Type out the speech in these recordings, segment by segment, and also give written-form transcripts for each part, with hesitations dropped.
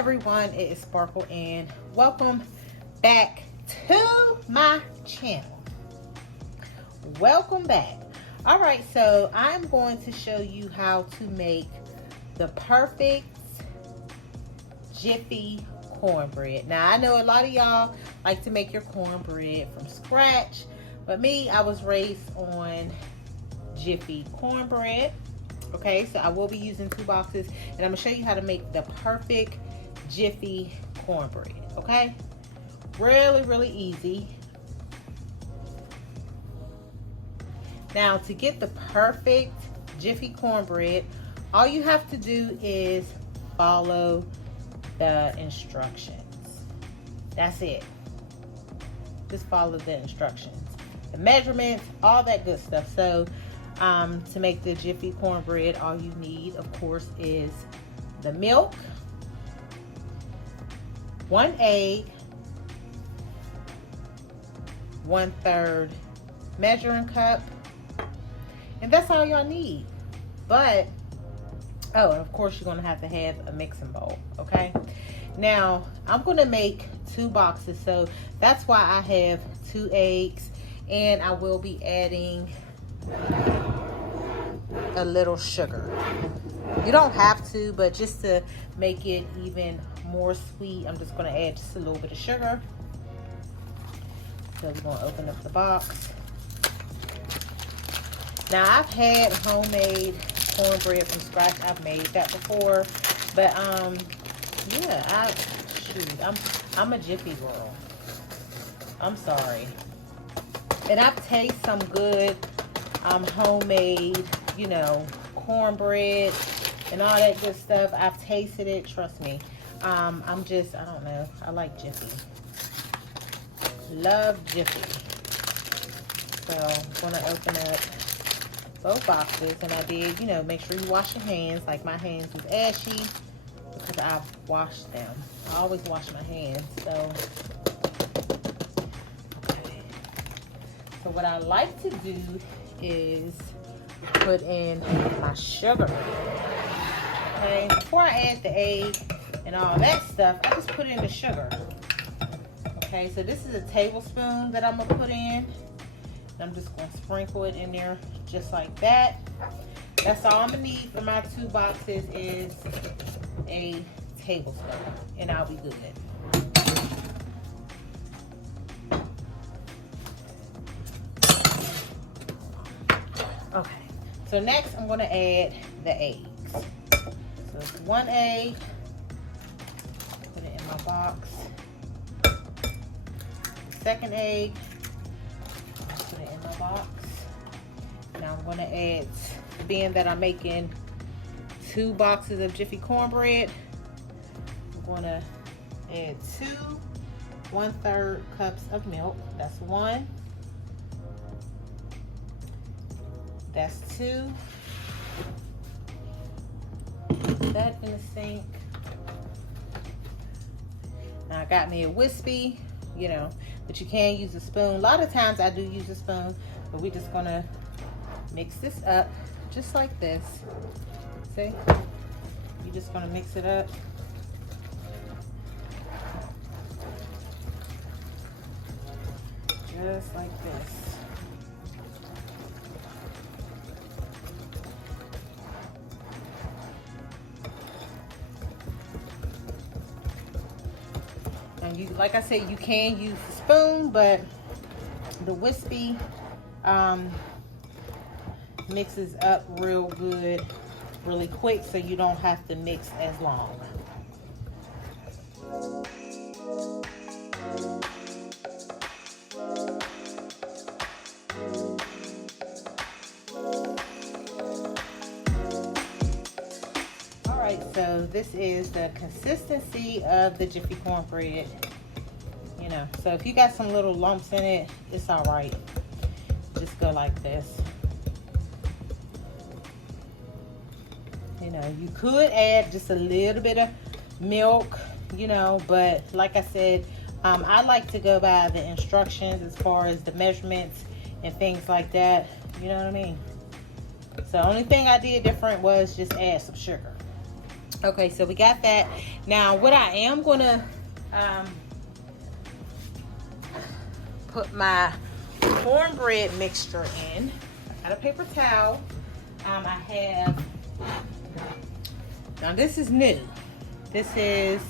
everyone, it is Sparkle and welcome back to my channel. Welcome back. Alright, so I'm going to show you how to make the perfect Jiffy cornbread. Now I know a lot of y'all like to make your cornbread from scratch, but me, I was raised on Jiffy cornbread. Okay, so I will be using 2 boxes and I'm gonna show you how to make the perfect Jiffy cornbread. Okay, really easy. Now to get the perfect Jiffy cornbread, all you have to do is follow the instructions. That's it. Just follow the instructions, the measurements, all that good stuff. So to make the Jiffy cornbread, all you need, of course, is the milk, 1 egg, 1/3 measuring cup, and that's all y'all need. But oh, and of course, you're gonna have to have a mixing bowl. Okay, now I'm gonna make 2 boxes, so that's why I have 2 eggs, and I will be adding a little sugar. You don't have to, but just to make it even more sweet, I'm just going to add just a little bit of sugar. So we're going to open up the box. Now I've had homemade cornbread from scratch. I've made that before, but yeah, I'm a Jiffy girl. I'm sorry. And I've tasted some good homemade, you know, cornbread and all that good stuff. I've tasted it, trust me. I don't know, I like Jiffy. Love Jiffy. So I'm gonna open up both boxes, and I did, you know, make sure you wash your hands. Like my hands was ashy because I've washed them. I always wash my hands, so okay. So what I like to do is put in my sugar. Okay, before I add the egg and all that stuff, I just put in the sugar. Okay, so this is a tablespoon that I'm gonna put in. I'm just gonna sprinkle it in there just like that. That's all I'm gonna need for my 2 boxes is a tablespoon, and I'll be good. Okay, so next I'm going to add the eggs. So it's 1 egg, put it in my box. The 2nd egg, put it in my box. Now I'm going to add, being that I'm making 2 boxes of Jiffy cornbread, I'm going to add 2 1/3 cups of milk. That's 1. That's 2. Put that in the sink. Now I got me a wispy, you know, but you can use a spoon. A lot of times I do use a spoon, but we're just gonna mix this up just like this. See? You're just gonna mix it up. Just like this. And you, like I said, you can use the spoon, but the wispy mixes up real good, really quick, so you don't have to mix as long. So this is the consistency of the Jiffy cornbread, you know. So if you got some little lumps in it, it's all right. Just go like this. You know, you could add just a little bit of milk, you know, but like I said, I like to go by the instructions as far as the measurements and things like that. You know what I mean? So the only thing I did different was just add some sugar. Okay, so we got that. Now what I am gonna put my cornbread mixture in. I got a paper towel. I have, now this is new. This is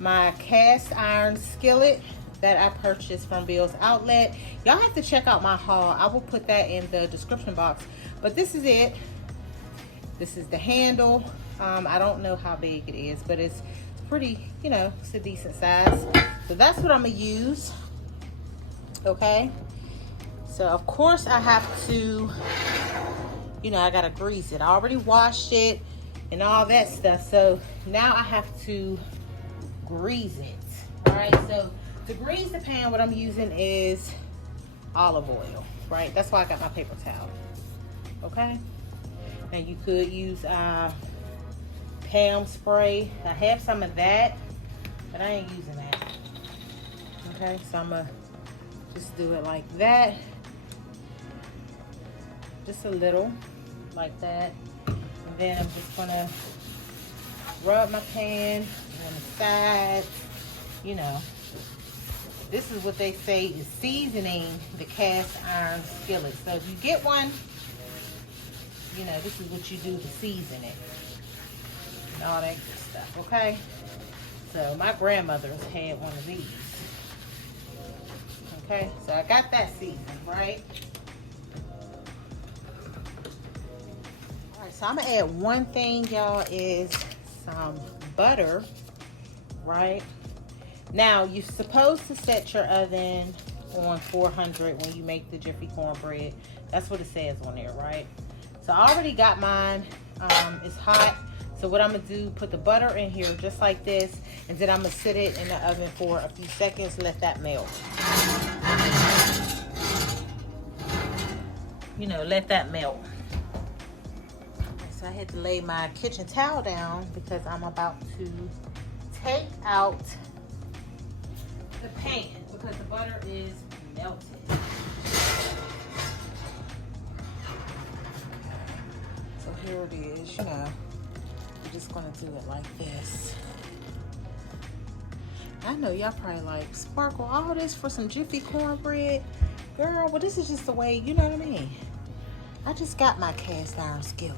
my cast iron skillet that I purchased from Bill's Outlet. Y'all have to check out my haul. I will put that in the description box. But this is it. This is the handle. I don't know how big it is, but it's pretty, you know, it's a decent size. So that's what I'm gonna use. Okay. So of course I have to, you know, I gotta grease it. I already washed it and all that stuff. So now I have to grease it. All right, so to grease the pan, what I'm using is olive oil, right? That's why I got my paper towel. Okay. Now you could use Pam spray. I have some of that, but I ain't using that. Okay, so I'm gonna just do it like that. Just a little, like that. And then I'm just gonna rub my pan on the sides. You know, this is what they say is seasoning the cast iron skillet. So if you get one, you know, this is what you do to season it and all that good stuff. Okay, so my grandmother's had one of these. Okay, so I got that seasoned, right? All right, so I'm gonna add one thing, y'all, is some butter, right? Now, you're supposed to set your oven on 400 when you make the Jiffy cornbread. That's what it says on there, right? So I already got mine. It's hot. So what I'm gonna do, put the butter in here just like this, and then I'm gonna sit it in the oven for a few seconds, let that melt. You know, let that melt. So I had to lay my kitchen towel down because I'm about to take out the pan because the butter is melted. So here it is, you know. I'm just gonna do it like this. I know y'all probably like, Sparkle, all this for some Jiffy cornbread? Girl, well this is just the way, you know what I mean? I just got my cast iron skillet.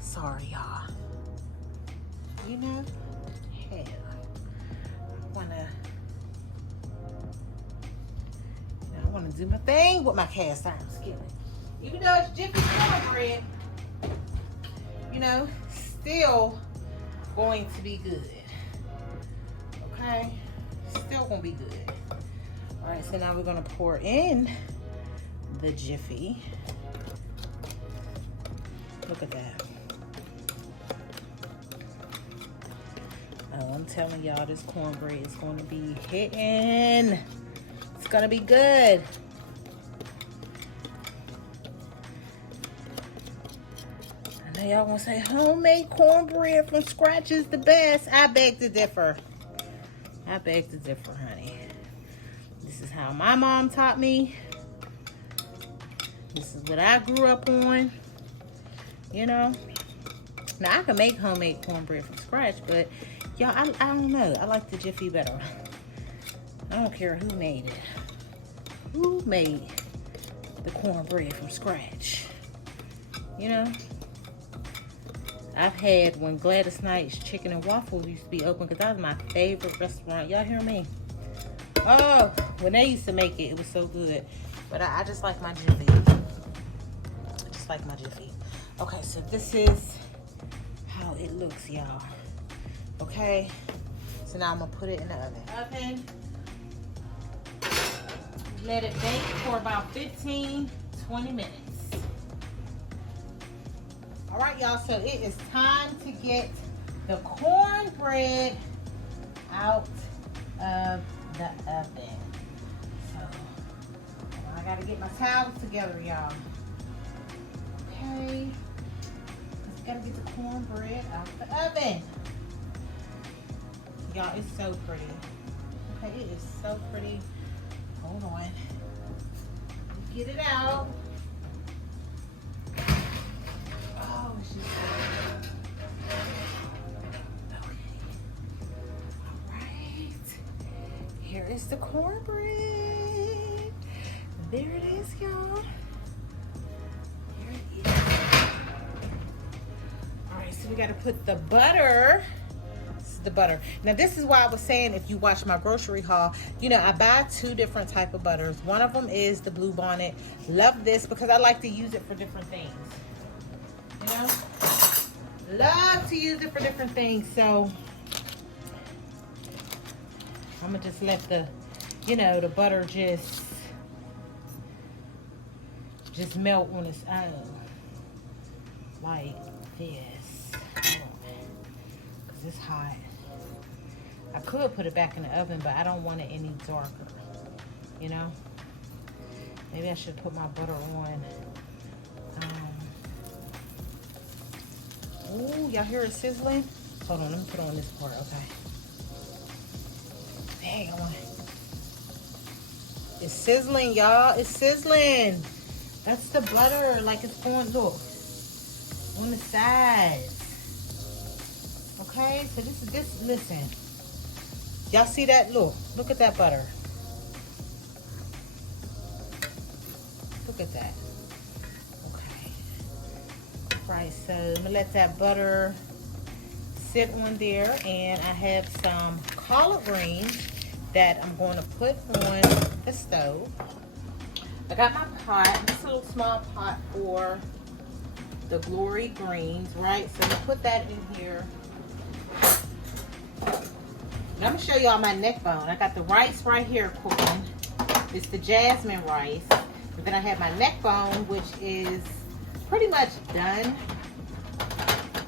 Sorry, y'all. You know? Hell. I wanna do my thing with my cast iron skillet. Even though it's Jiffy cornbread, you know, still going to be good. Okay? Still gonna be good. All right, so now we're gonna pour in the Jiffy. Look at that. Oh, I'm telling y'all, this cornbread is gonna be hitting. It's gonna be good. I know y'all gonna say homemade cornbread from scratch is the best. I beg to differ. I beg to differ, honey. This is how my mom taught me. This is what I grew up on. You know? Now, I can make homemade cornbread from scratch, but y'all, I don't know. I like the Jiffy better. I don't care who made it. Who made the cornbread from scratch? You know? I've had when Gladys Knight's Chicken and Waffles used to be open, because that was my favorite restaurant. Y'all hear me? Oh, when they used to make it, it was so good. But I just like my Jiffy. I just like my Jiffy. Okay, so this is how it looks, y'all. Okay? So now I'm going to put it in the oven. Let it bake for about 15-20 minutes. All right, y'all, so it is time to get the cornbread out of the oven. So I gotta get my towels together, y'all. Okay, just gotta get the cornbread out the oven. Y'all, it's so pretty. Okay, it is so pretty. Hold on. Get it out. Oh, it's just so good. is the cornbread. There it is, y'all. There it is. All right, so we got to put the butter. This is the butter. Now, this is why I was saying, if you watch my grocery haul, you know, I buy 2 different type of butters. One of them is the Blue Bonnet. Love this because I like to use it for different things. You know? Love to use it for different things. So I'm gonna just let the, you know, the butter just melt on its own, like this, because it's hot. I could put it back in the oven, but I don't want it any darker, you know. Maybe I should put my butter on. Ooh, y'all hear it sizzling? Hold on, let me put on this part, okay. Dang on. It's sizzling, y'all. It's sizzling. That's the butter, like it's going, look, on the sides. Okay, so this, listen. Y'all see that? Look at that butter. Look at that. Okay. Right, so I'm gonna let that butter sit on there, and I have some collard greens that I'm going to put on the stove. I got my pot, this little small pot for the glory greens, right? So I'm gonna put that in here. And I'm gonna show y'all my neck bone. I got the rice right here cooking. It's the jasmine rice. And then I have my neck bone, which is pretty much done.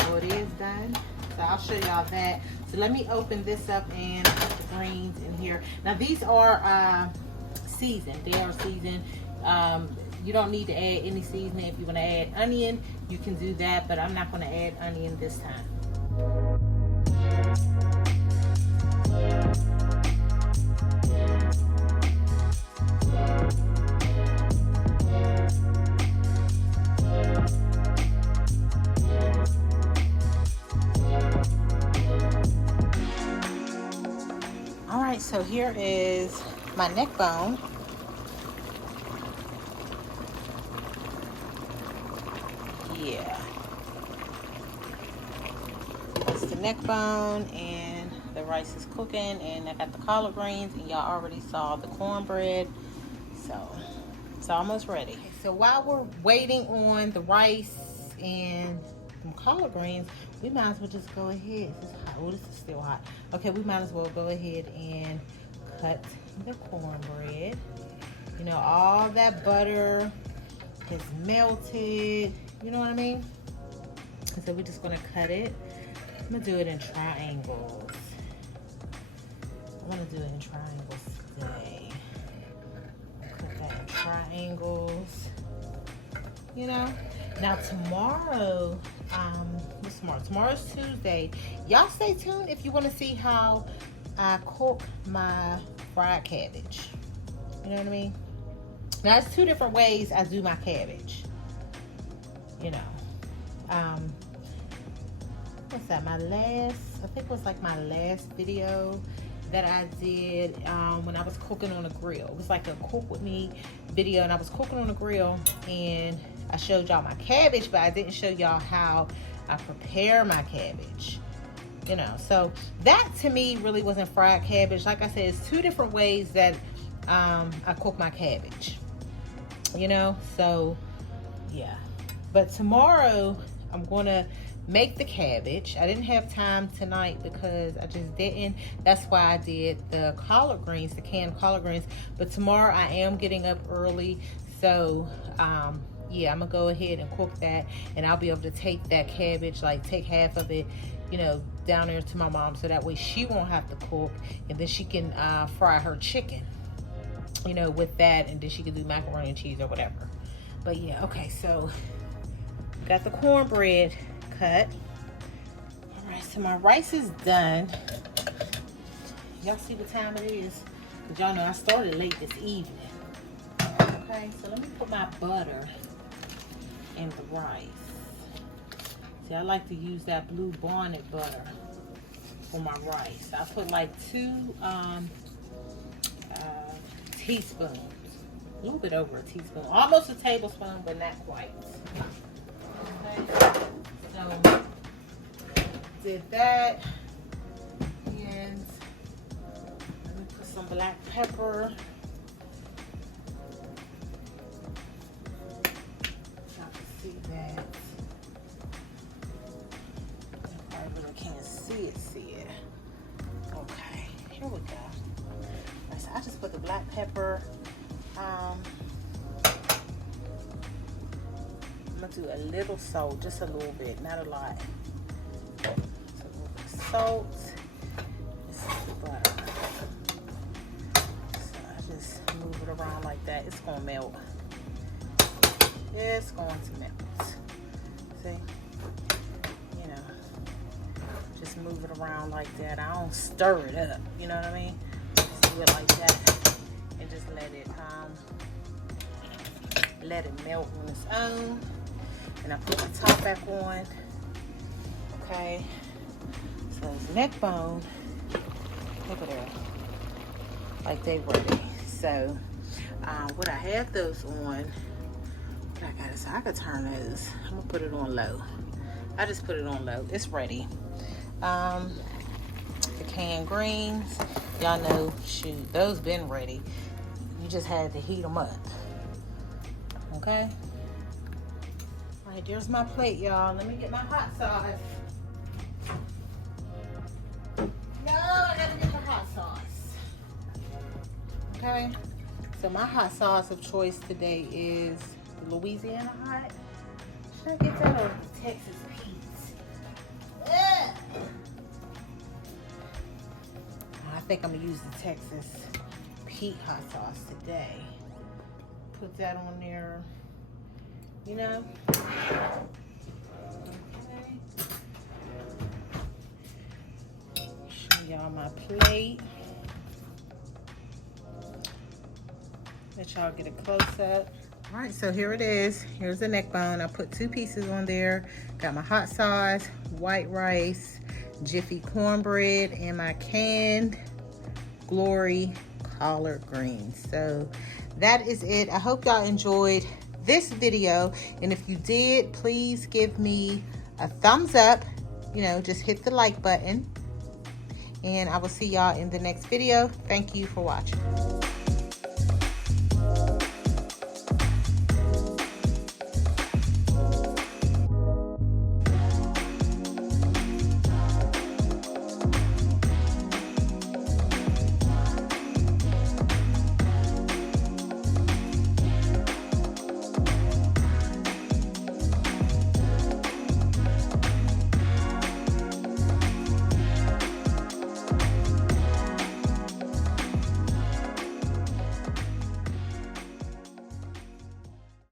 So it is done. So I'll show y'all that. So let me open this up and put the greens in here. Now these are seasoned. They are seasoned. You don't need to add any seasoning. If you want to add onion, you can do that, but I'm not going to add onion this time. All right, so here is my neck bone. Yeah, that's the neck bone, and the rice is cooking, and I got the collard greens, and y'all already saw the cornbread, so it's almost ready. Okay, so while we're waiting on the rice and some collard greens, we might as well just go ahead. This is hot. Oh, this is still hot. Okay, we might as well go ahead and cut the cornbread. You know, all that butter is melted. You know what I mean? So we're just gonna cut it. I'm gonna do it in triangles. I'm gonna do it in triangles today. Cut that in triangles. You know? Now tomorrow, what's tomorrow? Tomorrow's Tuesday. Y'all stay tuned if you wanna see how I cook my fried cabbage. You know what I mean? Now there's 2 different ways I do my cabbage. You know, what's that, I think it was like my last video that I did when I was cooking on a grill. It was like a cook with me video, and I was cooking on a grill, and I showed y'all my cabbage, but I didn't show y'all how I prepare my cabbage. You know, so that to me really wasn't fried cabbage. Like I said, it's 2 different ways that I cook my cabbage. You know, so yeah. But tomorrow I'm gonna make the cabbage. I didn't have time tonight because I just didn't. That's why I did the collard greens, the canned collard greens. But tomorrow I am getting up early, so yeah, I'm gonna go ahead and cook that, and I'll be able to take that cabbage, like take half of it, you know, down there to my mom, so that way she won't have to cook, and then she can fry her chicken, you know, with that, and then she can do macaroni and cheese or whatever. But yeah, okay, so got the cornbread cut. All right, so my rice is done. Y'all see what time it is? Because y'all know I started late this evening. Okay, so let me put my butter in the rice. See, I like to use that Blue Bonnet butter for my rice. I put like 2 teaspoons. A little bit over a teaspoon. Almost a tablespoon, but not quite. Okay. So, did that. And let me put some black pepper. Y'all can see that. I really can't see it. Okay, here we go. Right, so I just put the black pepper. I'm gonna do a little salt, just a little bit, not a lot. So a little bit of salt. This is the butter. So I just move it around like that. It's gonna melt. It's going to melt. See? You know, just move it around like that. I don't stir it up. You know what I mean? Just do it like that, and just let it melt on its own. And I put the top back on. Okay. So it's neck bone. Look at that. Like they ready. So what I have those on, I got it, so I could turn those. I'm gonna put it on low. I just put it on low. It's ready. The canned greens, y'all know, shoot, those been ready. You just had to heat them up. Okay. All right, there's my plate, y'all. Let me get my hot sauce. No, I gotta get the hot sauce. Okay. So my hot sauce of choice today is Louisiana hot. Should I get that or Texas Pete's? I think I'm gonna use the Texas Pete hot sauce today. Put that on there, you know. Okay. Show y'all my plate. Let y'all get a close up. All right, so here it is. Here's the neck bone. I put 2 pieces on there. Got my hot sauce, white rice, Jiffy cornbread, and my canned Glory collard greens. So that is it. I hope y'all enjoyed this video. And if you did, please give me a thumbs up. You know, just hit the like button. And I will see y'all in the next video. Thank you for watching.